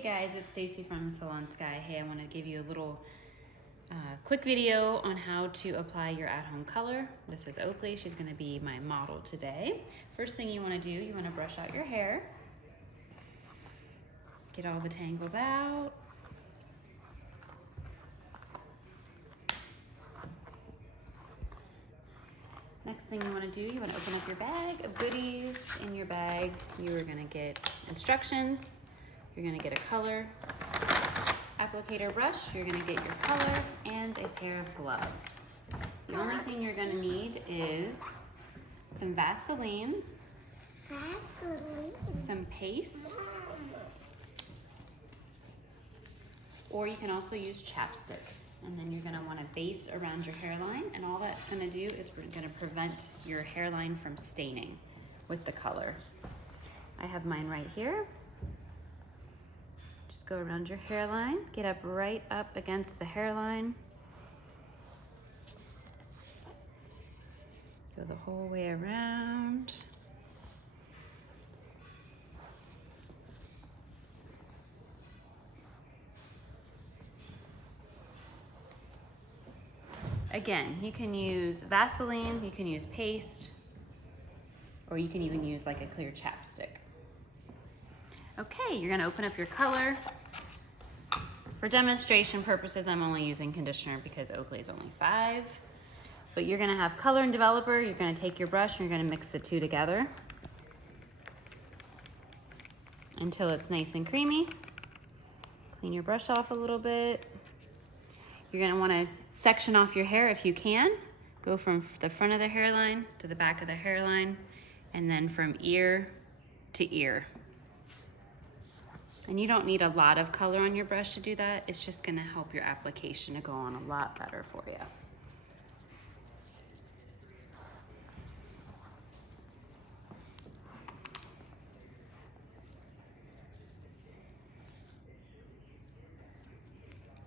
Hey guys, it's Stacy from Salon Sky. Hey, I want to give you a little quick video on how to apply your at-home color. This is Oakley. She's going to be my model today. First thing you want to do, you want to brush out your hair. Get all the tangles out. Next thing you want to do, you want to open up your bag of goodies. In your bag, you are going to get instructions. You're going to get a color applicator brush. You're going to get your color and a pair of gloves. The only thing you're going to need is some Vaseline, some paste, or you can also use chapstick. And then you're gonna wanna base around your hairline, and all that's gonna do is we're gonna prevent your hairline from staining with the color. I have mine right here. Just go around your hairline, get up right up against the hairline. Go the whole way around. Again, you can use Vaseline, you can use paste, or you can even use like a clear chapstick. Okay, you're gonna open up your color. For demonstration purposes, I'm only using conditioner because Oakley is only 5. But you're gonna have color and developer, you're gonna take your brush and you're gonna mix the two together until it's nice and creamy. Clean your brush off a little bit. You're gonna wanna section off your hair if you can. Go from the front of the hairline to the back of the hairline, and then from ear to ear. And you don't need a lot of color on your brush to do that. It's just gonna help your application to go on a lot better for you.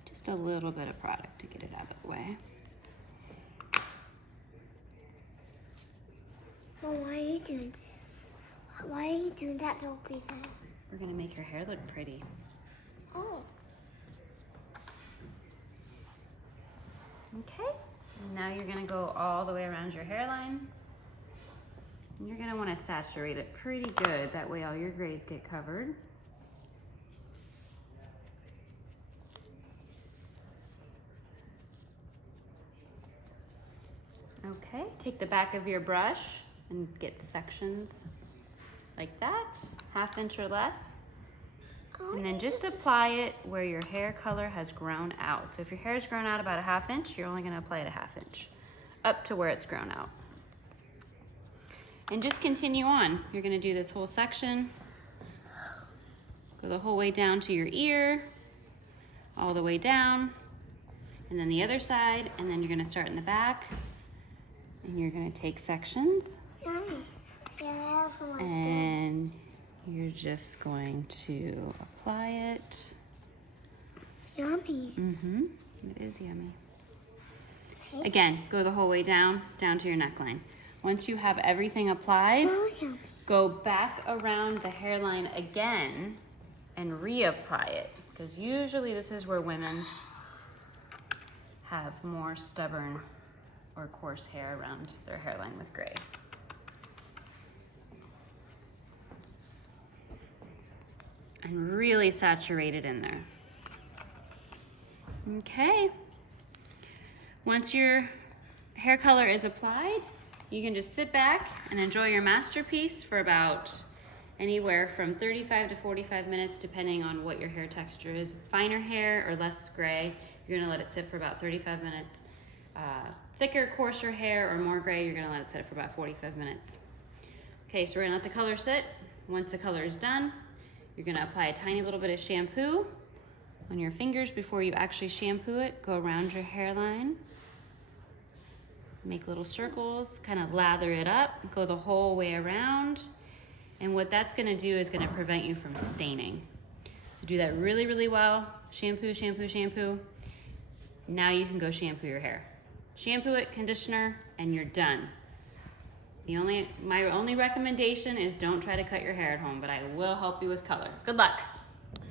Just a little bit of product to get it out of the way. Well, why are you doing this? Why are you doing that, Oakley said? We're gonna make your hair look pretty. Oh. Okay, and now you're gonna go all the way around your hairline. And you're gonna wanna saturate it pretty good. That way all your grays get covered. Okay, take the back of your brush and get sections like that, 1/2 inch or less. And then just apply it where your hair color has grown out. So if your hair has grown out about 1/2 inch, you're only gonna apply it 1/2 inch, up to where it's grown out. And just continue on. You're gonna do this whole section. Go the whole way down to your ear, all the way down, and then the other side, and then you're gonna start in the back. And you're gonna take sections, and you're just going to apply it. Yummy. Mm-hmm, it is yummy. Again, go the whole way down to your neckline. Once you have everything applied, go back around the hairline again and reapply it. Because usually this is where women have more stubborn or coarse hair around their hairline with gray. And really saturate it in there. Okay. Once your hair color is applied, you can just sit back and enjoy your masterpiece for about anywhere from 35 to 45 minutes, depending on what your hair texture is. Finer hair or less gray, you're gonna let it sit for about 35 minutes. Thicker, coarser hair or more gray, you're gonna let it sit for about 45 minutes. Okay, so we're gonna let the color sit. Once the color is done, you're gonna apply a tiny little bit of shampoo on your fingers before you actually shampoo it. Go around your hairline, make little circles, kind of lather it up, go the whole way around. And what that's gonna do is gonna prevent you from staining. So do that really, really well. Shampoo, shampoo, shampoo. Now you can go shampoo your hair. Shampoo it, conditioner, and you're done. My only recommendation is don't try to cut your hair at home, but I will help you with color. Good luck.